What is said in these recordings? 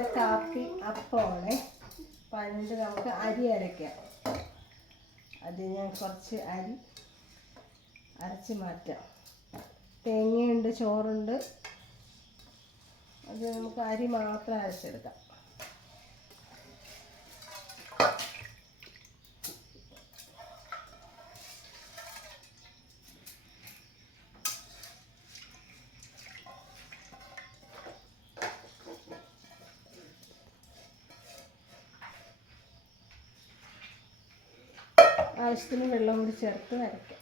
രാവിലത്തെ കാപ്പി അപ്പമാണ്. പണ്ട് നമുക്ക് അരി അരയ്ക്കാം അത് ഞാൻ കുറച്ച് അരി അരച്ച് മാറ്റാം. തേങ്ങയുണ്ട് ചോറുണ്ട്. അത് നമുക്ക് അരി മാത്രം അരച്ചെടുക്കാം. ആവശ്യത്തിന് വെള്ളം കൂടി ചേർത്ത് വരയ്ക്കാം.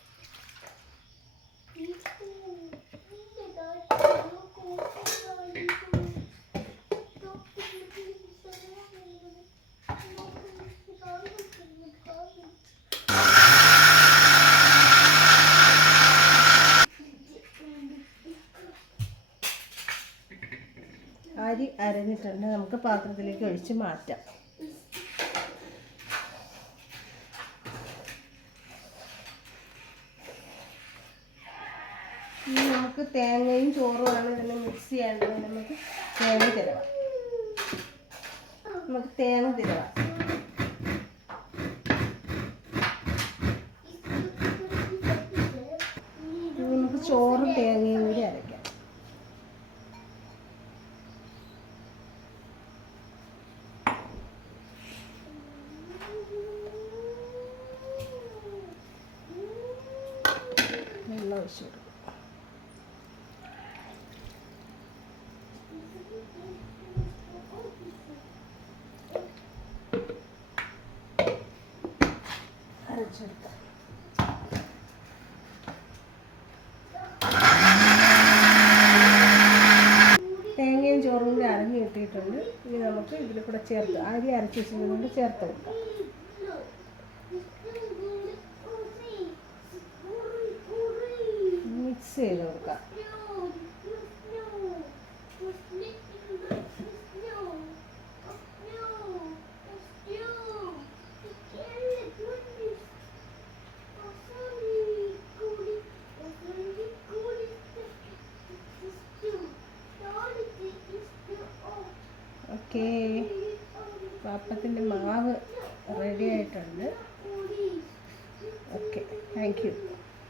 അരി അരഞ്ഞിട്ടുണ്ട്. നമുക്ക് പാത്രത്തിലേക്ക് ഒഴിച്ച് മാറ്റാം. ഇനി നമുക്ക് തേങ്ങയും ചോറുമാണ് ഇതിനെ മിക്സ് ചെയ്യേണ്ടത് നമുക്ക് തേങ്ങ തിരവാം. നമുക്ക് തേങ്ങ തിരവാം. നമുക്ക് ചോറും തേങ്ങയും കൂടി അരയ്ക്കാം വെള്ളം ഒഴിച്ചു കൊടുക്കും. അരച്ചെടുക്കാം തേങ്ങയും ചോറും കൂടി അരഞ്ഞു കിട്ടിയിട്ടുണ്ട്. ഇനി നമുക്ക് ഇതിൽ കൂടെ ചേർത്ത് അരി അരച്ച് വെച്ചത് ചേർത്ത് മിക്സ് ചെയ്ത് കൊടുക്കാം. ഓക്കേ പാപ്പത്തിന്റെ മാവ് റെഡി ആയിട്ടുണ്ട്. Okay thank you